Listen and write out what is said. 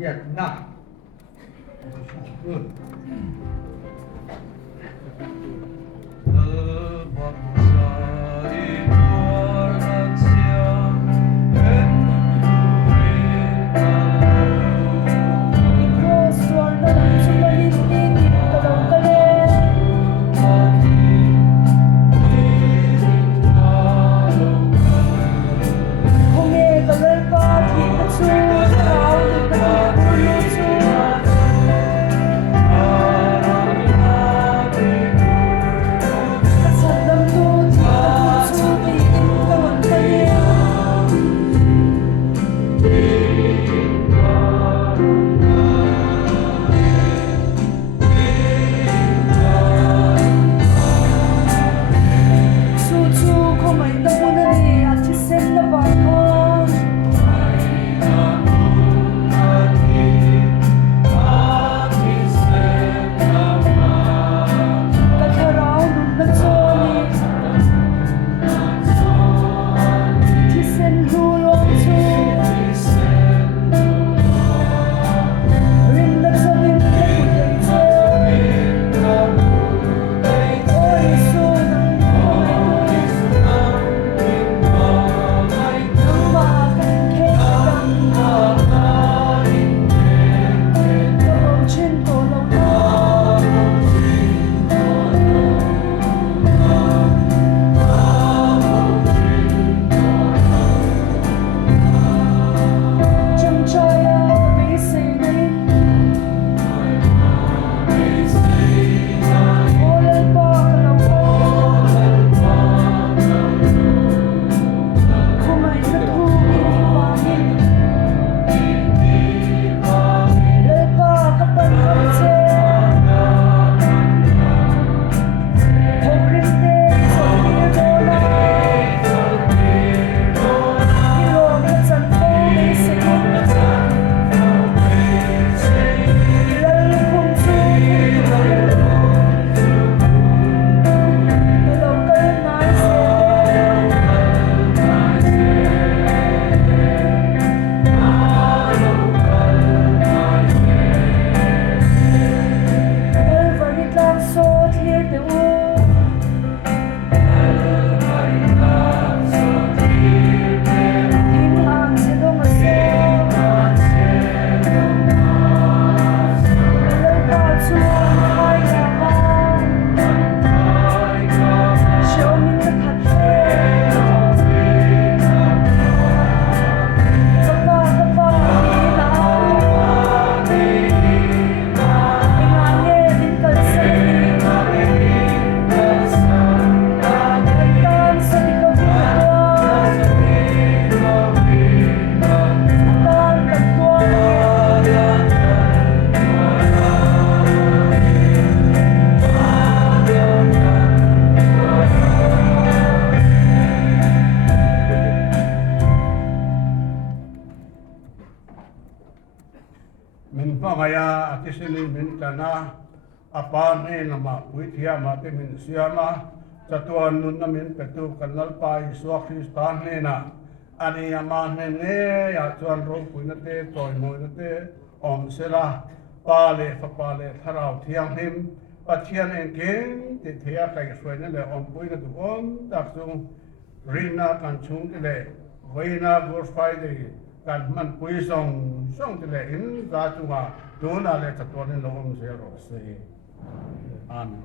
Việt Nam. Min pangaya akisini min kana apan nama withia mate min siama satuan nun min petu kanal pai suak Kristan nena ani aman ne ya tuan ro puinate toy moinate om sela pale tharau thiang him pathian engeng te thea kai suai le om puina du om taksu rina kan chung le voina gor fai de kan man pui song te le in za chunga dona le chatwa ne lo om se ro se amen.